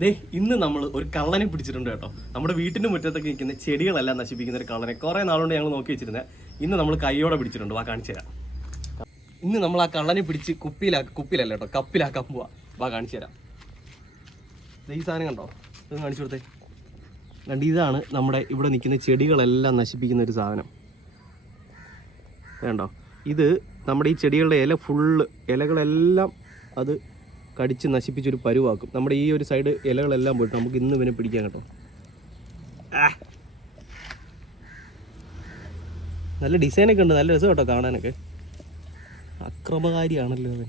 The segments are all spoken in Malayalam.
ദേ ഇന്ന് നമ്മൾ ഒരു കള്ളനെ പിടിച്ചിട്ടുണ്ട് കേട്ടോ. നമ്മുടെ വീട്ടിന്റെ മുറ്റത്തൊക്കെ നിൽക്കുന്ന ചെടികളെല്ലാം നശിപ്പിക്കുന്ന ഒരു കള്ളനെ. കുറേ നാളുകൊണ്ട് ഞങ്ങൾ നോക്കി വെച്ചിരുന്നത് ഇന്ന് നമ്മൾ കൈയോടെ പിടിച്ചിട്ടുണ്ട്. വാ കാണിച്ചു തരാം. ഇന്ന് നമ്മൾ ആ കള്ളനെ പിടിച്ച് കുപ്പിയിലാക്കി കുപ്പിയിലല്ല കേട്ടോ കപ്പിലാക്കാൻ പോവാ. വാ കാണിച്ചു തരാം. ഈ സാധനം കണ്ടോ? ഇത് കാണിച്ചു കൊടുത്തേ. കണ്ട് ഇതാണ് നമ്മുടെ ഇവിടെ നിൽക്കുന്ന ചെടികളെല്ലാം നശിപ്പിക്കുന്ന ഒരു സാധനം. വേണ്ടോ ഇത് നമ്മുടെ ഈ ചെടികളുടെ ഇല ഫുള്ള് ഇലകളെല്ലാം അത് കടിച്ച് നശിപ്പിച്ചൊരു പരുവാക്കും. നമ്മുടെ ഈ ഒരു സൈഡ് ഇലകളെല്ലാം പോയിട്ട് നമുക്ക് ഇന്ന് ഇവനെ പിടിക്കാൻ കേട്ടോ. നല്ല ഡിസൈനൊക്കെ ഉണ്ട്. നല്ല രസം കേട്ടോ കാണാനൊക്കെ. അക്രമകാരിയാണല്ലോ അവൻ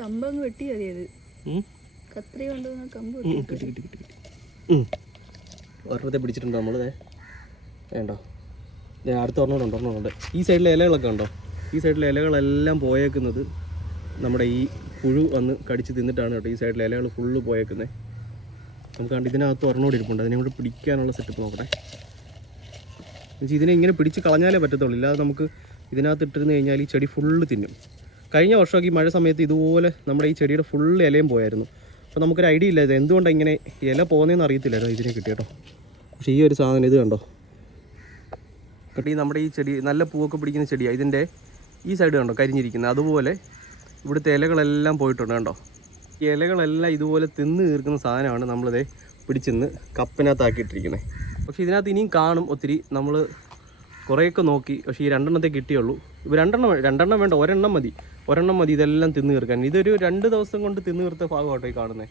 കമ്പങ്ങ് വെട്ടി മതിയത് കത്രി കൊണ്ടുവന്ന കമ്പ് ഉം, കിട്ടി കിട്ടി കിട്ടി കിട്ടി. ഉം. ഒരെണ്ണത്തെ പിടിച്ചിട്ടുണ്ടോ നമ്മൾ വേണ്ടോ? അടുത്ത ഒരെണ്ണം ഉണ്ട് ഒരെണ്ണം ഉണ്ട്. ഈ സൈഡിലെ ഇലകളൊക്കെ ഉണ്ടോ? ഈ സൈഡിലെ ഇലകളെല്ലാം പോയേക്കുന്നത് നമ്മുടെ ഈ പുഴു വന്ന് കടിച്ച് തിന്നിട്ടാണ് കേട്ടോ ഈ സൈഡിലെ ഇലകൾ ഫുള്ള് പോയേക്കുന്നത് നമുക്ക് കണ്ട് ഇതിനകത്ത് ഒരെണ്ണോട് ഇരിപ്പുണ്ട് അതിനെ കൂടെ പിടിക്കാനുള്ള സെറ്റപ്പ് നോക്കട്ടെ. എന്നുവെച്ചാൽ ഇതിനെ ഇങ്ങനെ പിടിച്ച് കളഞ്ഞാലേ പറ്റത്തുള്ളൂ. ഇല്ലാതെ നമുക്ക് ഇതിനകത്ത് ഇട്ടിരുന്ന് കഴിഞ്ഞാൽ ഈ ചെടി ഫുള്ള് തിന്നും. കഴിഞ്ഞ വർഷമൊക്കെ ഈ മഴ സമയത്ത് ഇതുപോലെ നമ്മുടെ ഈ ചെടിയുടെ ഫുള്ള് ഇലയും പോയായിരുന്നു. അപ്പോൾ നമുക്കൊരു ഐഡിയ ഇല്ല ഇത് എന്തുകൊണ്ടാണ് ഇങ്ങനെ ഇല പോകുന്നതെന്ന് അറിയത്തില്ലായിരുന്നു ഇതിനെ കിട്ടി കേട്ടോ പക്ഷേ ഈ ഒരു സാധനം ഇത് കണ്ടോ? കേട്ടോ ഈ നമ്മുടെ ഈ ചെടി നല്ല പൂവൊക്കെ പിടിക്കുന്ന ചെടിയാണ് ഇതിന്റെ ഈ സൈഡ് കണ്ടോ? കരിഞ്ഞിരിക്കുന്നത് അതുപോലെ ഇവിടുത്തെ ഇലകളെല്ലാം പോയിട്ടുണ്ട് കണ്ടോ? ഈ ഇലകളെല്ലാം ഇതുപോലെ തിന്ന് തീർക്കുന്ന സാധനമാണ് നമ്മളിതേ പിടിച്ചിന്ന് കപ്പിനകത്താക്കിയിട്ടിരിക്കുന്നത് പക്ഷേ ഇതിനകത്ത് ഇനിയും കാണും ഒത്തിരി നമ്മൾ കുറേയൊക്കെ നോക്കി. പക്ഷേ ഈ രണ്ടെണ്ണത്തെ കിട്ടിയുള്ളൂ. ഇവ രണ്ടെണ്ണം രണ്ടെണ്ണം വേണ്ട ഒരെണ്ണം മതി. ഒരെണ്ണം മതി ഇതെല്ലാം തിന്ന് തീർക്കാൻ. ഇതൊരു രണ്ട് ദിവസം കൊണ്ട് തിന്ന് തീർത്ത ഭാഗമാട്ടോ ഈ കാണുന്നത്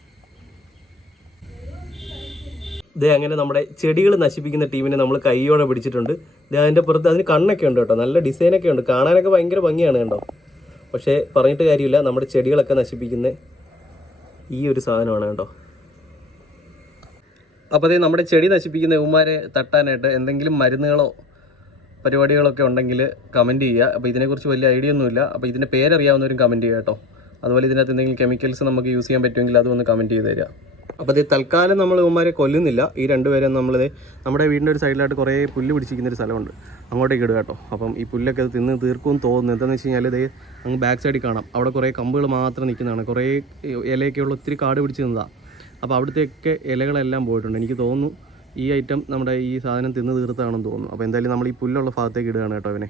ഇതേ അങ്ങനെ നമ്മുടെ ചെടികൾ നശിപ്പിക്കുന്ന ടീമിനെ നമ്മൾ കൈയോടെ പിടിച്ചിട്ടുണ്ട്. ഇതേ അതിന്റെ പുറത്ത് അതിന് കണ്ണൊക്കെ ഉണ്ട് കേട്ടോ. നല്ല ഡിസൈനൊക്കെ ഉണ്ട്. കാണാനൊക്കെ ഭയങ്കര ഭംഗിയാണ് കേട്ടോ പക്ഷേ പറഞ്ഞിട്ട് കാര്യമില്ല. നമ്മുടെ ചെടികളൊക്കെ നശിപ്പിക്കുന്ന ഈ ഒരു സാധനമാണ് കേട്ടോ. അപ്പോൾ അതേ നമ്മുടെ ചെടി നശിപ്പിക്കുന്ന ഉമ്മാരെ തട്ടാനായിട്ട് എന്തെങ്കിലും മരുന്നുകളോ പരിപാടികളൊക്കെ ഉണ്ടെങ്കിൽ കമന്റ് ചെയ്യുക. അപ്പോൾ ഇതിനെക്കുറിച്ച് വലിയ ഐഡിയ ഒന്നുമില്ല. അപ്പോൾ ഇതിന്റെ പേരറിയാവുന്നവരും കമന്റ് ചെയ്യുക കേട്ടോ. അതുപോലെ ഇതിനകത്ത് എന്തെങ്കിലും കെമിക്കൽസ് നമുക്ക് യൂസ് ചെയ്യാൻ പറ്റുമെങ്കിൽ അതൊന്ന് കമന്റ് ചെയ്ത് തരിക. അപ്പോൾ ഇത് തൽക്കാലം നമ്മൾ ഇവന്മാരെ കൊല്ലുന്നില്ല. ഈ രണ്ടുപേരും നമ്മളിത് നമ്മുടെ വീടിന്റെ ഒരു സൈഡിലായിട്ട് കുറേ പുല്ല് പിടിച്ചിരിക്കുന്ന ഒരു സ്ഥലമുണ്ട്. അങ്ങോട്ടേക്ക് ഇടുക കേട്ടോ. അപ്പം ഈ പുല്ലൊക്കെ തിന്ന് തീർക്കും തോന്നുന്നു. എന്താണെന്ന് വെച്ച് കഴിഞ്ഞാൽ ഇത് അങ്ങ് ബാക്ക് സൈഡിൽ കാണാം. അവിടെ കുറേ കമ്പുകൾ മാത്രം നിൽക്കുന്നതാണ്. കുറേ ഇലയൊക്കെയുള്ള ഒത്തിരി കാട് പിടിച്ച് നിന്നതാണ് അപ്പോൾ അവിടുത്തെയൊക്കെ ഇലകളെല്ലാം പോയിട്ടുണ്ട്. എനിക്ക് തോന്നുന്നു ഈ ഐറ്റം നമ്മുടെ ഈ സാധനം തിന്ന് തീർത്താണെന്ന് തോന്നുന്നു. അപ്പോൾ എന്തായാലും നമ്മൾ ഈ പുല്ലുള്ള ഭാഗത്തേക്ക് ഇടുകയാണ് കേട്ടോ അവനെ